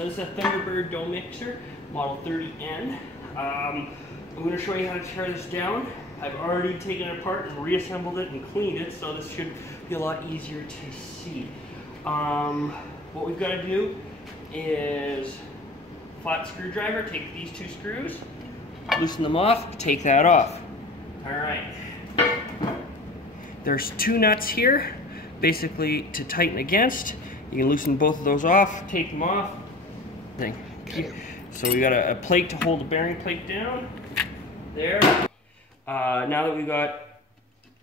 so this is a Thunderbird dough mixer, model 30N. I'm going to show you how to tear this down. I've already taken it apart and reassembled it and cleaned it, so this should be a lot easier to see. What we've got to do is flat screwdriver, take these two screws, loosen them off, take that off. Alright. There's two nuts here, basically to tighten against. You can loosen both of those off, take them off. Okay. So we got a plate to hold the bearing plate down. There. Now that we've got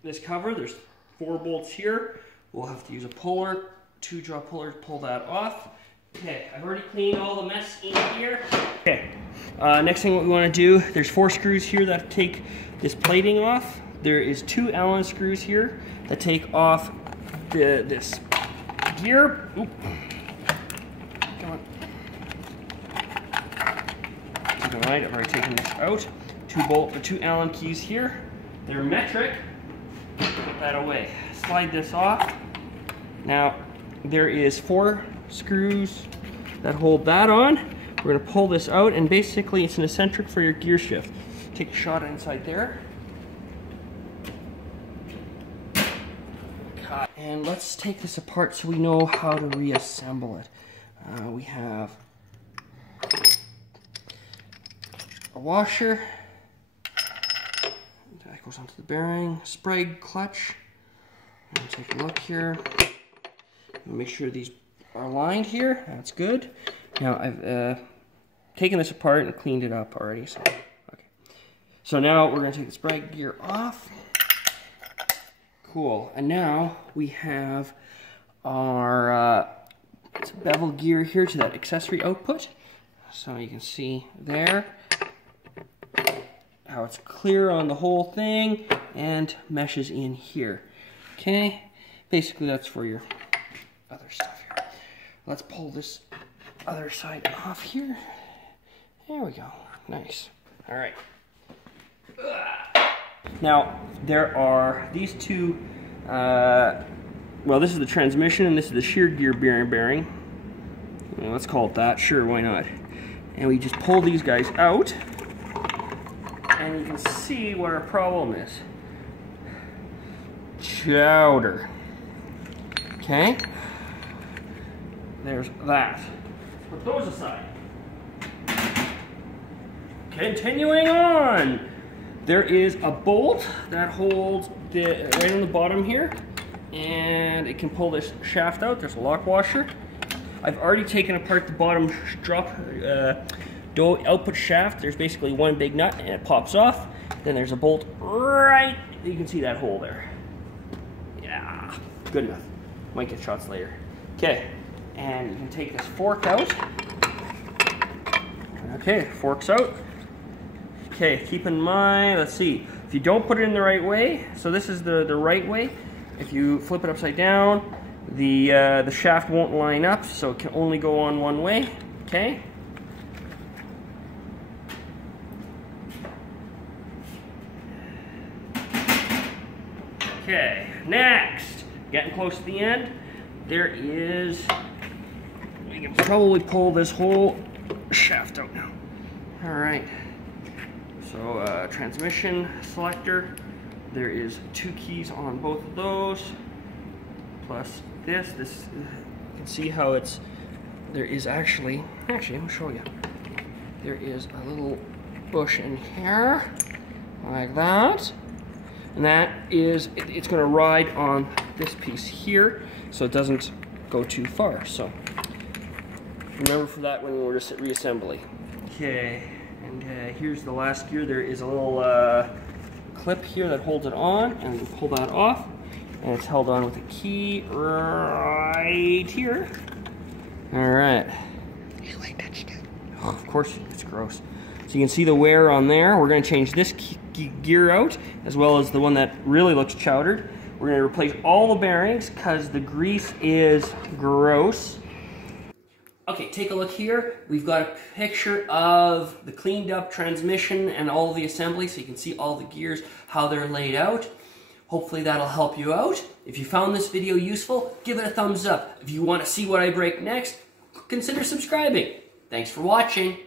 this cover, there's 4 bolts here. We'll have to use a puller, 2-jaw puller to pull that off. Okay, I've already cleaned all the mess in here. Okay, next thing what we want to do, there's 4 screws here that take this plating off. There is 2 Allen screws here that take off this gear. Oop. Come on. Alright, I've already taken this out. 2 Allen keys here. They're metric. Put that away. Slide this off. Now, there is 4 screws that hold that on. We're going to pull this out, and basically it's an eccentric for your gear shift. Take a shot inside there. And let's take this apart so we know how to reassemble it. We have a washer. That goes onto the bearing. Sprayed clutch. And take a look here. Make sure these are aligned here. That's good. Now I've taken this apart and cleaned it up already. So, okay. So now we're going to take the sprayed gear off. Cool. And now we have our bevel gear here to that accessory output. So you can see there how it's clear on the whole thing and meshes in here. Okay. Basically that's for your other stuff here. Let's pull this other side off here. There we go. Nice. All right. Now, there are these two, well, this is the transmission and this is the shear gear bearing. Well, let's call it that. Sure, why not? And we just pull these guys out, and you can see what our problem is. Chowder. Okay? There's that. Put those aside. Continuing on. There is a bolt that holds right on the bottom here, and it can pull this shaft out. There's a lock washer. I've already taken apart the bottom dough output shaft. There's basically one big nut, and it pops off. Then there's a bolt right, you can see that hole there. Yeah, good enough. Might get shots later. Okay, and you can take this fork out. Okay, fork's out. Okay, keep in mind, let's see, if you don't put it in the right way, so this is the right way, if you flip it upside down, the shaft won't line up, so it can only go on one way, okay? Okay, next, getting close to the end, there is, we can probably pull this whole shaft out now. All right. So transmission selector, there is 2 keys on both of those, plus this, you can see how it's, there is actually I'll show you, there is a little bush in here, like that, and that is, it's going to ride on this piece here, so it doesn't go too far, so remember for that when we're just reassembly. Okay. And here's the last gear. There is a little clip here that holds it on, and we can pull that off, and it's held on with a key right here. All right. Ew, I touched it. Oh, of course, it's gross. So you can see the wear on there. We're going to change this gear out, as well as the one that really looks chowdered. We're going to replace all the bearings because the grease is gross. Okay, take a look here. We've got a picture of the cleaned up transmission and all of the assembly, so you can see all the gears, how they're laid out. Hopefully that'll help you out. If you found this video useful, give it a thumbs up. If you want to see what I break next, consider subscribing. Thanks for watching.